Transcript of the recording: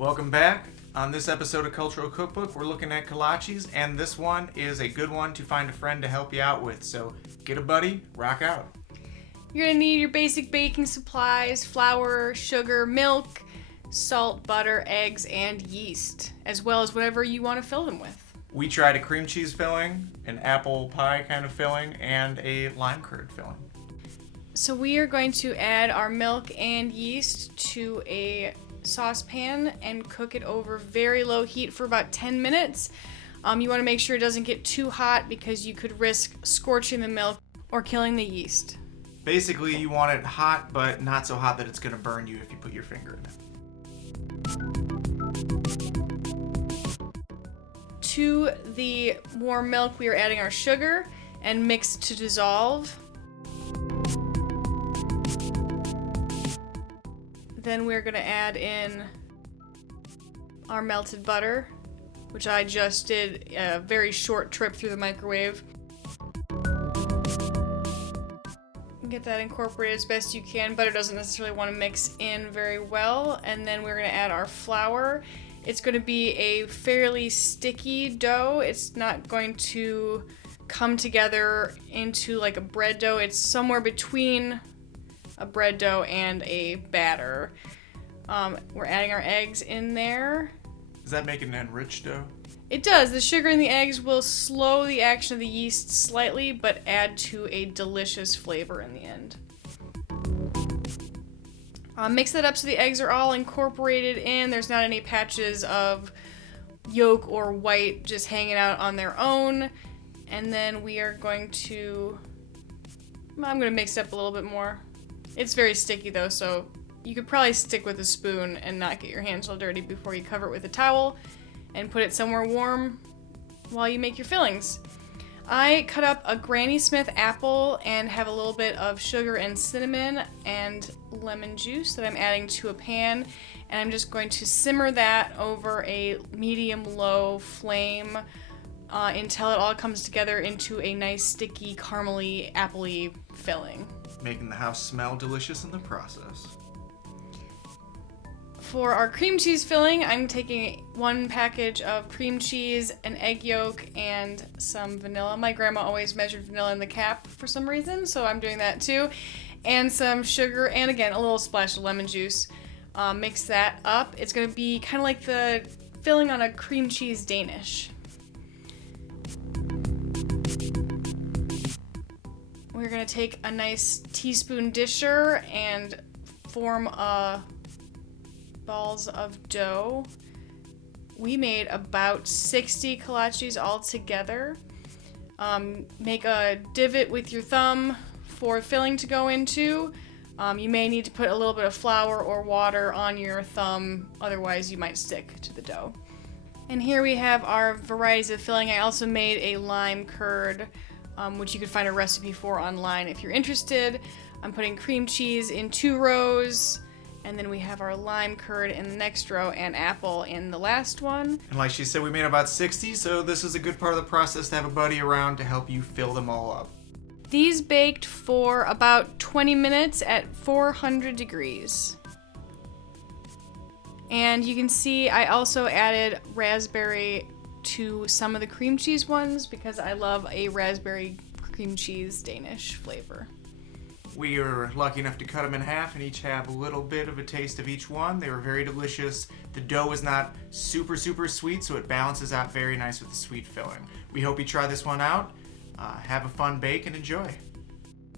Welcome back. On this episode of Cultural Cookbook, we're looking at kolaches, and this one is a good one to find a friend to help you out with. So get a buddy, rock out. You're going to need your basic baking supplies, flour, sugar, milk, salt, butter, eggs, and yeast, as well as whatever you want to fill them with. We tried a cream cheese filling, an apple pie kind of filling, and a lime curd filling. So we are going to add our milk and yeast to a saucepan and cook it over very low heat for about 10 minutes. You want to make sure it doesn't get too hot because you could risk scorching the milk or killing the yeast. Basically, you want it hot, but not so hot that it's going to burn you if you put your finger in it. To the warm milk, we are adding our sugar and mix to dissolve. Then we're going to add in our melted butter, which I just did a very short trip through the microwave. Get that incorporated as best you can. Butter doesn't necessarily want to mix in very well. And then we're going to add our flour. It's going to be a fairly sticky dough. It's not going to come together into like a bread dough. It's somewhere between a bread dough and a batter. We're adding our eggs in there. Does that make it an enriched dough? It does. The sugar and the eggs will slow the action of the yeast slightly, but add to a delicious flavor in the end. Mix that up so the eggs are all incorporated in. There's not any patches of yolk or white just hanging out on their own. And then we are going to... I'm going to mix it up a little bit more. It's very sticky though, so you could probably stick with a spoon and not get your hands all dirty before you cover it with a towel and put it somewhere warm while you make your fillings. I cut up a Granny Smith apple and have a little bit of sugar and cinnamon and lemon juice that I'm adding to a pan, and I'm just going to simmer that over a medium-low flame until it all comes together into a nice sticky caramely appley filling. Making the house smell delicious in the process. For our cream cheese filling, I'm taking 1 package of cream cheese, an egg yolk, and some vanilla. My grandma always measured vanilla in the cap for some reason, so I'm doing that too. And some sugar, and again, a little splash of lemon juice. Mix that up. It's going to be kind of like the filling on a cream cheese Danish. We're going to take a nice teaspoon disher and form balls of dough. We made about 60 kolaches all together. Make a divot with your thumb for filling to go into. You may need to put a little bit of flour or water on your thumb, otherwise you might stick to the dough. And here we have our varieties of filling. I also made a lime curd, which you could find a recipe for online if you're interested. I'm putting cream cheese in 2 rows, and then we have our lime curd in the next row and apple in the last one. And like she said, we made about 60, so this is a good part of the process to have a buddy around to help you fill them all up. These baked for about 20 minutes at 400 degrees. And you can see I also added raspberry to some of the cream cheese ones because I love a raspberry cream cheese Danish flavor. We were lucky enough to cut them in half and each have a little bit of a taste of each one. They were very delicious. The dough is not super sweet, so it balances out very nice with the sweet filling. We hope you try this one out. Have a fun bake and enjoy.